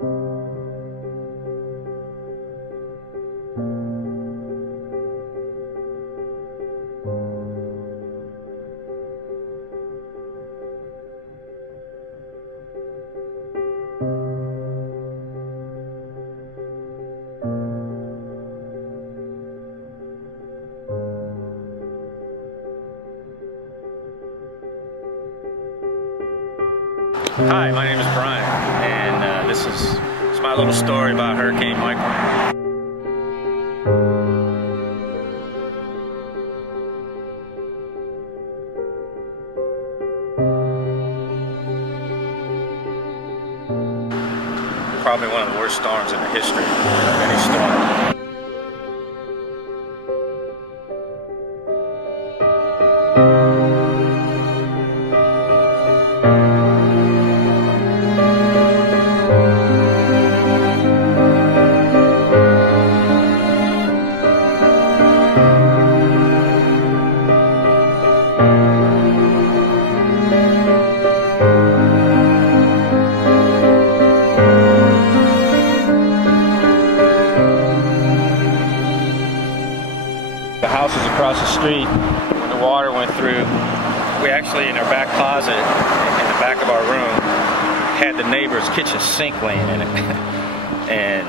Hi, my name is Brian, and this is my little story about Hurricane Michael. Probably one of the worst storms in the history of any storm. The house is across the street. When the water went through, we actually, in our back closet, in the back of our room, had the neighbor's kitchen sink laying in it. And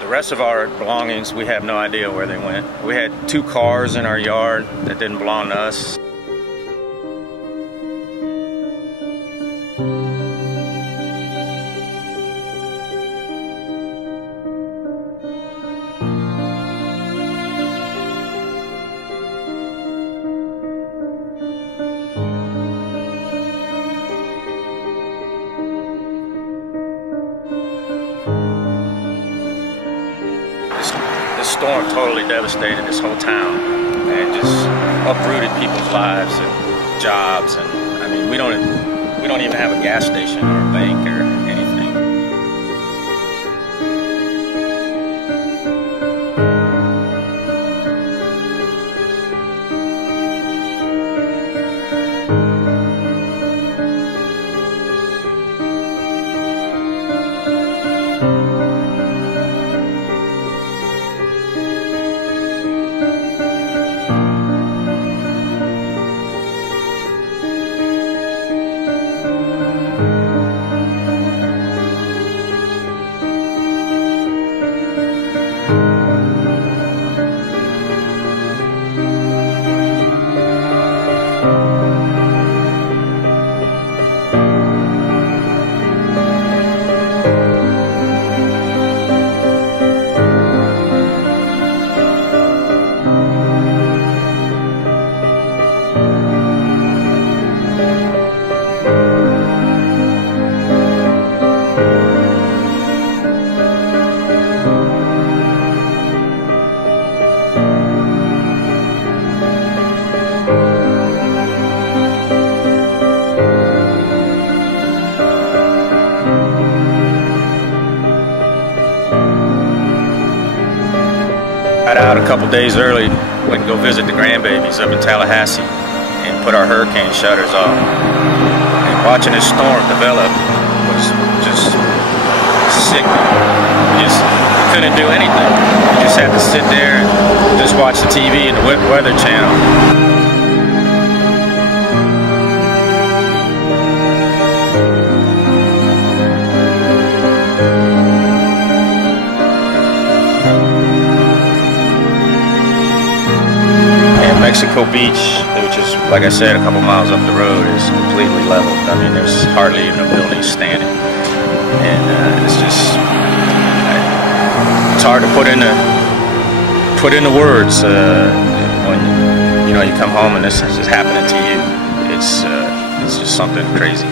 the rest of our belongings, we have no idea where they went. We had 2 cars in our yard that didn't belong to us. This storm totally devastated this whole town and just uprooted people's lives and jobs, and I mean we don't even have a gas station or a bank or anything. Got out a couple days early, went and go visit the grandbabies up in Tallahassee and put our hurricane shutters off. And watching this storm develop was just sickening. You just couldn't do anything. You just had to sit there and just watch the TV and the Weather Channel. Mexico Beach, which is, like I said, a couple miles up the road, is completely leveled. I mean, there's hardly even a building standing, and it's just, it's hard to put into words when you come home and this is happening to you. It's just something crazy.